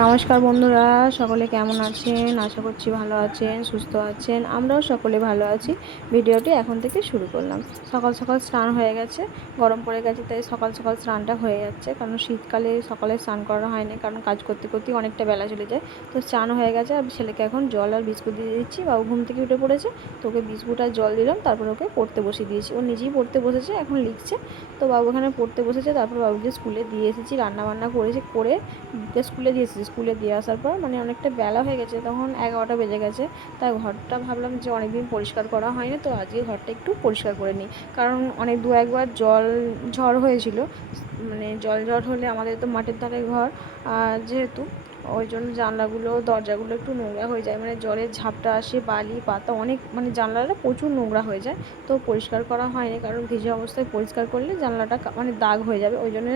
নমস্কার বন্ধুরা, সকলে কেমন আছেন? আশা করছি ভালো আছেন, সুস্থ আছেন। আমরাও সকলে ভালো আছি। ভিডিওটি এখন থেকে শুরু করলাম। সকাল সকাল স্নান হয়ে গেছে, গরম পড়ে গেছে, তাই সকাল সকাল স্নানটা হয়ে যাচ্ছে। কারণ শীতকালে সকালে স্নান করা হয় না, কারণ কাজ করতে করতেই অনেকটা বেলা চলে যায়। তো স্নান হয়ে গেছে, আর ছেলেকে এখন জল আর বিস্কুট দিয়ে দিচ্ছি। বাবু ঘুম থেকে উঠে পড়েছে, তো ওকে বিস্কুট আর জল দিলাম, তারপর ওকে পড়তে বসিয়ে দিয়েছি। ও নিজেই পড়তে বসেছে, এখন লিখছে। তো বাবু এখানে পড়তে বসেছে, তারপর বাবুকে স্কুলে দিয়ে এসেছি, রান্না বান্না করেছি, করে স্কুলে দিয়ে এসেছি। স্কুলে দিয়ে আসার পর অনেকটা বেলা হয়ে গেছে, তখন 11টা বেজে গেছে। তাই ঘরটা ভাবলাম যে অনেকদিন পরিষ্কার করা হয়নি, তো আজকে ঘরটা একটু পরিষ্কার করে নিই। কারণ দু একবার ঝড় হয়েছিল। ঝড় হলে আমাদের তো মাঠের ধারে ঘর, আর যেহেতু ওই জন্য জানলাগুলো দরজাগুলো একটু নোংরা হয়ে যায়, জলের ঝাপটা আসে, বালি পাতা অনেক, জানলাটা প্রচুর নোংরা হয়ে যায়। তো পরিষ্কার করা হয়নি, কারণ ভিজে অবস্থায় পরিষ্কার করলে জানলাটা দাগ হয়ে যাবে। ওই জন্য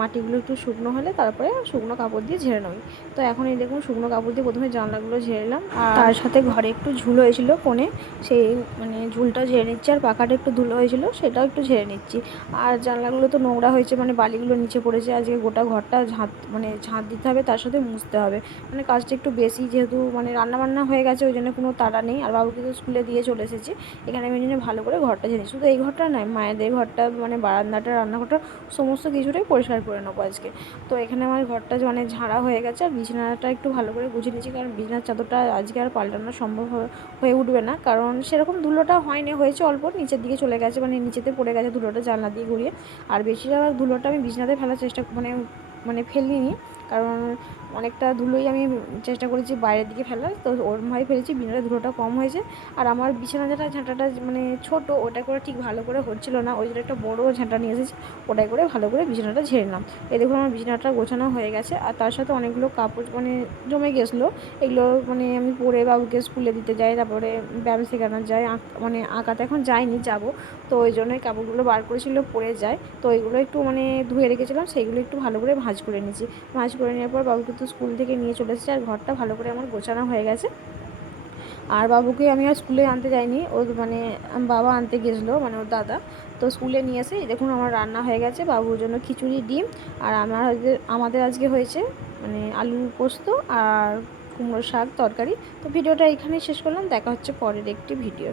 মাটিগুলো একটু শুকনো হলে তারপরে শুকনো কাপড় দিয়ে ঝেড়ে নেই। তো এখন এই দেখুন, শুকনো কাপড় দিয়ে প্রথমে জানলাগুলো ঝেড়েলাম, আর তার সাথে ঘরে একটু ঝুল হয়েছিল কোণে, সেই ঝুলটা ঝেড়ে নিচ্ছি। আর পাখাটা একটু ধুলো হয়েছিল, সেটাও একটু ঝেড়ে নিচ্ছি। আর জানলাগুলো তো নোংরা হয়েছে, বালিগুলো নিচে পড়েছে। আজকে গোটা ঘরটা ঝাঁট দিতে হবে, তার সাথে মুছতে হবে। কাজটা একটু বেশি, যেহেতু রান্নাবান্না হয়ে গেছে, ওই জন্য কোনো তাড়া নেই। আর বাবুকে তো স্কুলে দিয়ে চলে এসেছি। এখানে আমি ভালো করে ঘরটা ঝেড়ে, শুধু এই ঘরটা নয়, মায়েদের ঘরটা, বারান্দাটা, রান্নাঘরটা, সমস্ত কিছুটাই পরিষ্কার করে নেবো আজকে। তো এখানে আমার ঘরটা ঝাড়া হয়ে গেছে, আর বিছানাটা একটু ভালো করে গুছিয়ে নিয়েছি, কারণ বিছানার চাদরটা আজকে আর পাল্টানো সম্ভব হয়ে উঠবে না, কারণ সেরকম ধুলোটা হয়নি, হয়েছে অল্প, নিচের দিকে চলে গেছে, নিচেতে পড়ে গেছে ধুলোটা জানলা দিয়ে ঘুরিয়ে। আর বেশিরভাগ ধুলোটা আমি বিছানাতে ফেলার চেষ্টা ফেলিনি, কারণ অনেকটা ধুলোই আমি চেষ্টা করেছি বাইরের দিকে ফেলার, তো ওরমভাবে ফেলেছি, বিছানাতে ধুলোটা কম হয়েছে। আর আমার বিছানা ঝাঁটাটা ছোটো, ওটা করে ঠিক ভালো করে হচ্ছিলো না, ওই জন্য একটা বড়ো ঝাঁটা নিয়ে এসেছি, ওটাই করে ভালো করে বিছানাটা ঝেড়ে নিলাম। এই দেখুন, আমার বিছানাটা গোছানো হয়ে গেছে। আর তার সাথে অনেকগুলো কাপড় জমে গেছিলো, এগুলো আমি পরে বাবুকে স্কুলে দিতে যাই, তারপরে ব্যায়াম শেখানো যায়, আঁকাতে এখন যাইনি, যাবো। তো ওই জন্যই কাপড়গুলো বার করেছিল, পরে যায়। তো ওইগুলো একটু ধুয়ে রেখেছিলাম, সেইগুলো একটু ভালো করে ভাঁজ করে নিয়েছি। ভাঁজ করে নেওয়ার পর বাবুকে তো স্কুল থেকে নিয়ে চলে এসেছে, আর ঘরটা ভালো করে আমার গোছানো হয়ে গেছে। আর বাবুকে আমি আর স্কুলে আনতে যাইনি, ও বাবা আনতে গেছিলো, ওর দাদা। তো স্কুলে নিয়ে এসে দেখুন আমার রান্না হয়ে গেছে, বাবুর জন্য খিচুড়ি, ডিম। আর আমাদের আজকে হয়েছে আলু পোস্ত আর কুমড়ো শাক তরকারি। তো ভিডিওটা এখানেই শেষ করলাম, দেখা হচ্ছে পরের একটি ভিডিও।